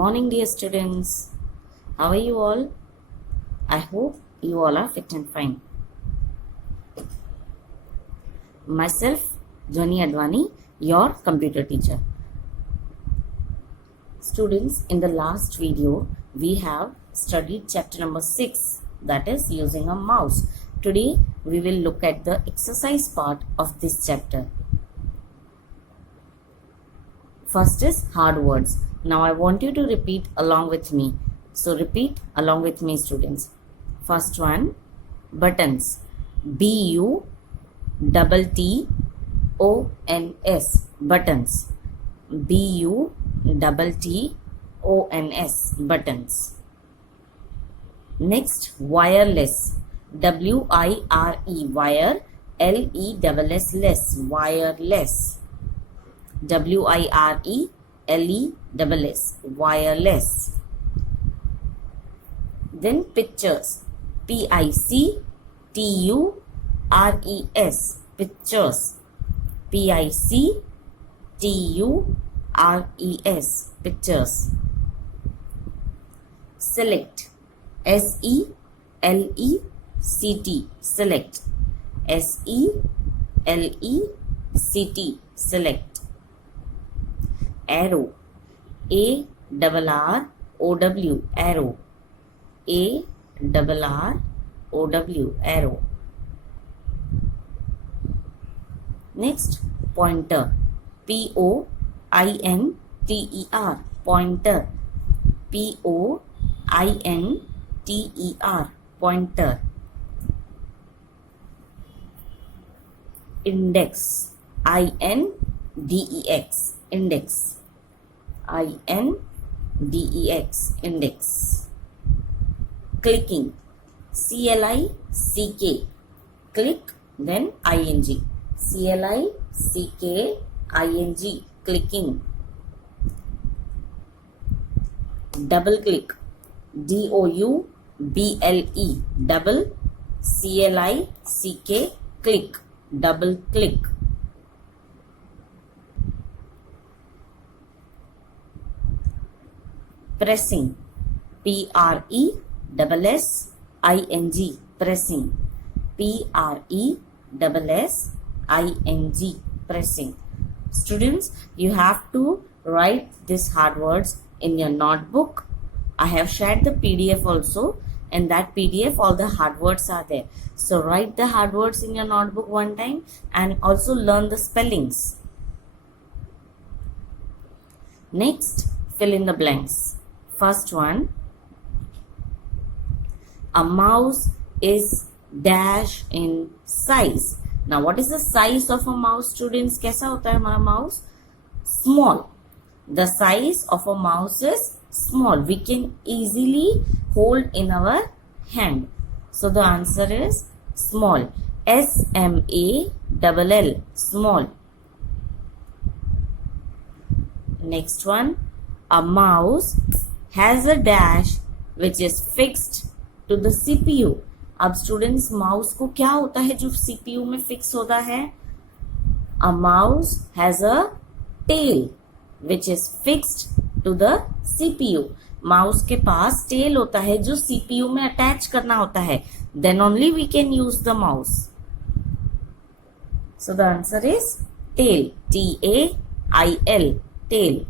morning, dear students. How are you all? I hope you all are fit and fine. Myself, Joni Advani, your computer teacher. Students, in the last video, we have studied chapter number 6, that is using a mouse. Today, we will look at the exercise part of this chapter. First is hard words. Now I want you to repeat along with me. So repeat along with me, students. First one, buttons. B-U-T-T-O-N-S. Buttons. B-U-T-T-O-N-S. Buttons. Next, wireless. W-I-R-E. Wire. L-E-S-S. Less. Wireless. W-I-R-E-L-E-S-S. Wireless. Then pictures. P-I-C-T-U-R-E-S. Pictures. P-I-C-T-U-R-E-S. Pictures. Select. S-E-L-E-C-T. Select. S-E-L-E-C-T. Select. Arrow. A-R-R-O-W. Arrow. A-R-R-O-W. Arrow. Next, pointer. P-O-I-N-T-E-R. Pointer. P-O-I-N-T-E-R. Pointer. Index. I-N-D-E-X. Index. I-N-D-E-X. Index. Clicking. C-L-I-C-K. Click, then I-N-G. C-L-I-C-K-I-N-G. Clicking. Double click. D-O-U-B-L-E. Double. C-L-I-C-K. Click. Double click. Pressing. P-R-E-S-S-I-N-G. Pressing. P-R-E-S-S-I-N-G. Pressing. Students, you have to write these hard words in your notebook. I have shared the PDF also. In that PDF, all the hard words are there. So write the hard words in your notebook one time and also learn the spellings. Next, fill in the blanks. First one, a mouse is dash in size. Now, what is the size of a mouse, students? कैसा होता है हमारा mouse? Small. The size of a mouse is small. We can easily hold in our hand. So, the answer is small. S-M-A-L-L. Small. Next one, a mouse has a dash which is fixed to the CPU. अब students mouse को क्या होता है जो CPU में fix होता है? A mouse has a tail which is fixed to the CPU. Mouse के पास टेल होता है जो CPU में अटैच करना होता है. Then only we can use the mouse. So the answer is tail. T-A-I-L. Tail.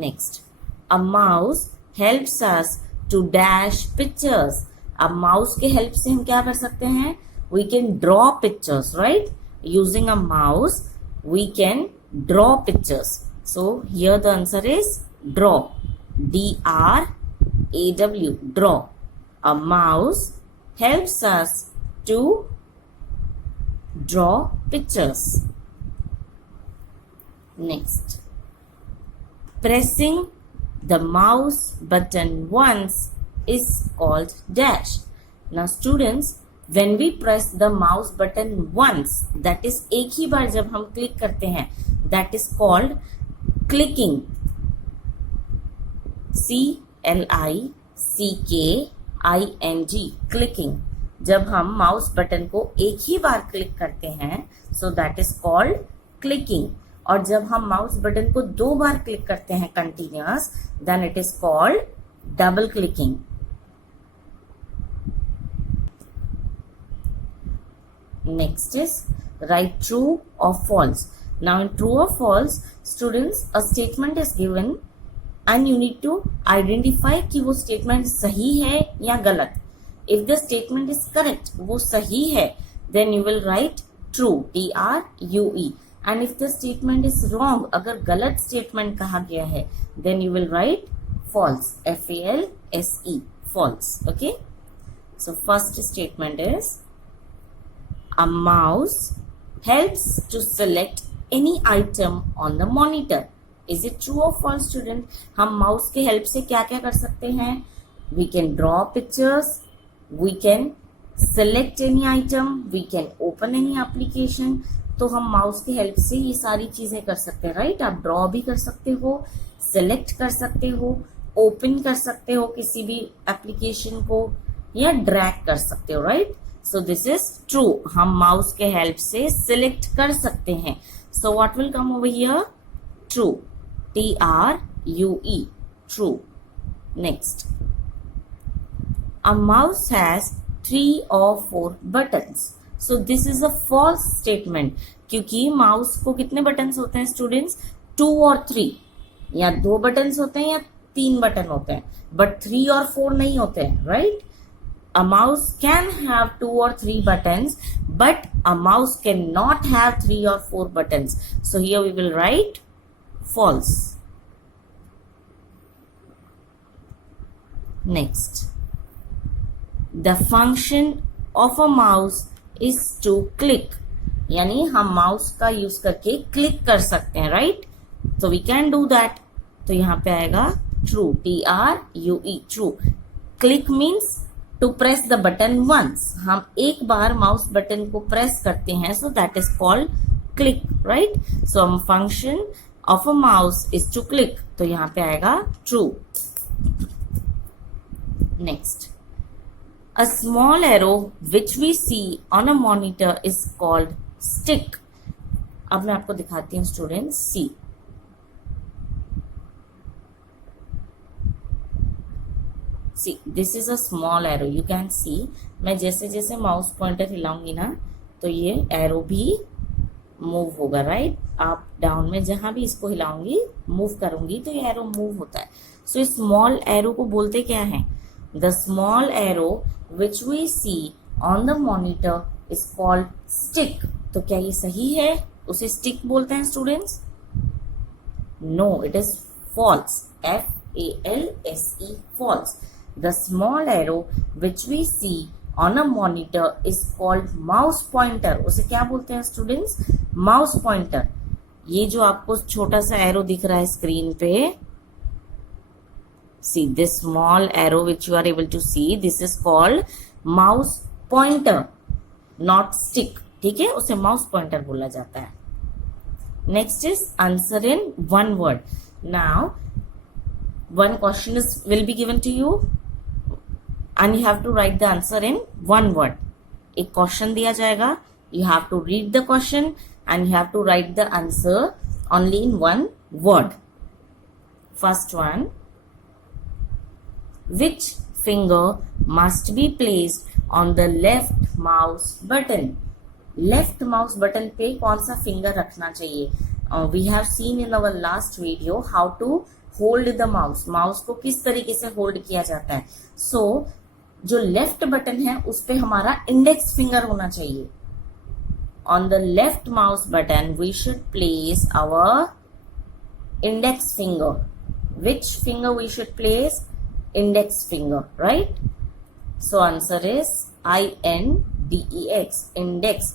Next, a mouse helps us to dash pictures. अब mouse के help से हम क्या कर सकते हैं? We can draw pictures, right? Using a mouse, we can draw pictures. So here the answer is draw. D-R-A-W. Draw. A mouse helps us to draw pictures. Next, pressing the mouse button once is called dash. Now students, when we press the mouse button once, that is एक ही बार जब हम click करते हैं, that is called clicking. C-L-I-C-K-I-N-G. Clicking. जब हम mouse button को एक ही बार click करते हैं, so that is called clicking. और जब हम माउस बटन को 2 बार क्लिक करते हैं continuous, then it is called double clicking. Next is write true or false. Now in true or false, students, a statement is given and you need to identify कि वो statement सही है या गलत. If the statement is correct, वो सही है, then you will write true, T-R-U-E. And if the statement is wrong, अगर गलत statement कहा गया है, then you will write false, F-A-L-S-E, false. Okay? So first statement is a mouse helps to select any item on the monitor. Is it true or false, student? हम mouse के help से क्या क्या कर सकते हैं? We can draw pictures, we can select any item, we can open any application. तो हम माउस के हेल्प से ये सारी चीजें कर सकते हैं, राइट? आप ड्रॉ भी कर सकते हो, सेलेक्ट कर सकते हो, ओपन कर सकते हो किसी भी एप्लीकेशन को, या ड्रैग कर सकते हो, right? So this is true. हम माउस के हेल्प से सिलेक्ट कर सकते हैं. So what will come over here? True, T-R-U-E, true. Next, a mouse has 3 or 4 buttons. So this is a false statement, क्योंकि माउस को कितने बटन्स होते हैं स्टूडेंट्स? 2 और 3, या 2 बटन्स होते हैं या 3 बटन होते हैं, बट 3 और 4 नहीं होते हैं, right? A mouse can have 2 or 3 buttons, but a mouse cannot have 3 or 4 buttons. So here we will write false. Next, the function of a mouse is to click. यानी हम mouse का use करके click कर सकते हैं, right? So we can do that. तो यहाँ पे आएगा true, T-R-U-E, true. Click means to press the button once. हम एक बार माउस बटन को प्रेस करते हैं, so that is called click, right? So a function of a mouse is to click. तो यहाँ पे आएगा true. Next, a small arrow which we see on a monitor is called stick. अब मैं आपको दिखाती हूँ students, see. See, this is a small arrow. You can see, मैं जैसे जैसे माउस पॉइंटर हिलाऊंगी ना, तो ये एरो भी मूव होगा, राइट? अप डाउन में जहां भी इसको हिलाऊंगी, मूव करूंगी, तो ये एरो मूव होता है. सो स्मॉल एरो को बोलते क्या है? The small arrow which we see on the monitor is called stick. तो क्या ये सही है? उसे स्टिक बोलते हैं students? No, it is false, F-A-L-S-E, false. The small arrow which we see on a monitor is called mouse pointer. उसे क्या बोलते हैं स्टूडेंट्स? Mouse pointer. ये जो आपको छोटा सा एरो दिख रहा है स्क्रीन पे, see this small arrow which you are able to see, this is called mouse pointer, not stick. ठीक है, उसे माउस पॉइंटर बोला जाता है. Next is answer in one word. Now one question will be given to you and you have to write the answer in one word. एक question दिया जाएगा, you have to read the question and you have to write the answer only in one word. First one, which finger must be placed on the left mouse button? Left mouse button पे कौन सा finger रखना चाहिए? We have seen in our last video how to hold the mouse. Mouse को किस तरीके से hold किया जाता है. So जो लेफ्ट बटन है उस पे हमारा इंडेक्स फिंगर होना चाहिए. On the left mouse button we should place our index finger. Which finger we should place? Index finger, right? So answer is I-N-D-E-X, index.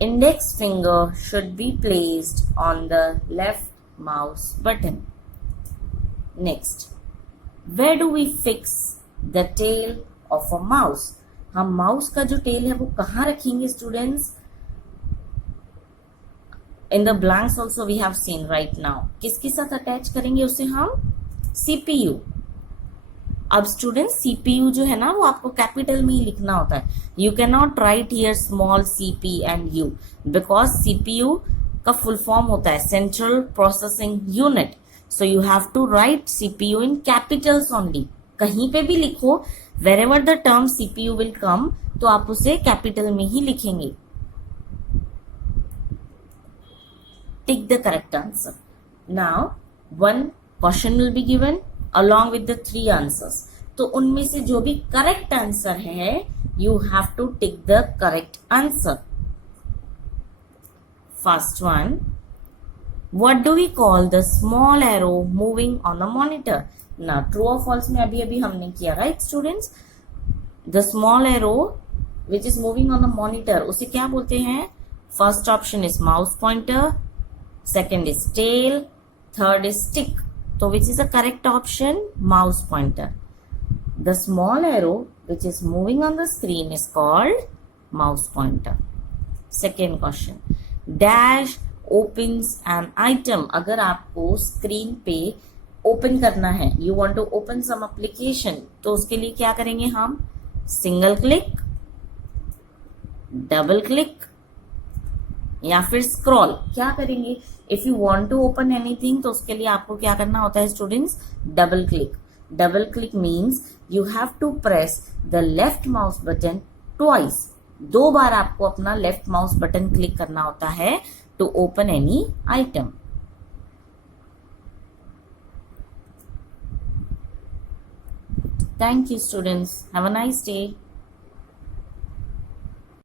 Index finger should be placed on the left mouse button. Next, where do we fix the tail of a mouse? हम mouse का जो tail है वो कहाँ रखेंगे students? In the blanks also we have seen right now. किसके साथ attach करेंगे उसे हम? CPU. अब स्टूडेंट्स CPU जो है ना वो आपको कैपिटल में ही लिखना होता है. You can not write here small CP and U because CPU का फुल फॉर्म होता है central processing unit. So you have to write CPU in capitals only. कहीं पे भी लिखो, wherever the term CPU will come, तो आप उसे कैपिटल में ही लिखेंगे. Tick the correct answer. Now one question will be given along with the 3 answers. तो उनमें से जो भी करेक्ट आंसर है, you have to tick the correct answer. First one, what do we call the small arrow moving on the monitor? Now, true or false में अभी हमने किया, right students? The small arrow which is moving on the monitor, उसे क्या बोलते हैं? First option is mouse pointer, second is tail, third is stick. So which is the correct option? Mouse pointer. The small arrow which is moving on the screen is called mouse pointer. Second question. Dash opens an item. अगर आपको screen पे open करना है, you want to open some application, तो उसके लिए क्या करेंगे हम? सिंगल क्लिक, डबल क्लिक या फिर स्क्रॉल. क्या करेंगे? If you want to open anything, तो उसके लिए आपको क्या करना होता है students? Double click. Double click means you have to press the left mouse button twice. 2 बार आपको अपना लेफ्ट माउस बटन क्लिक करना होता है to open any item. Thank you students. Have a nice day.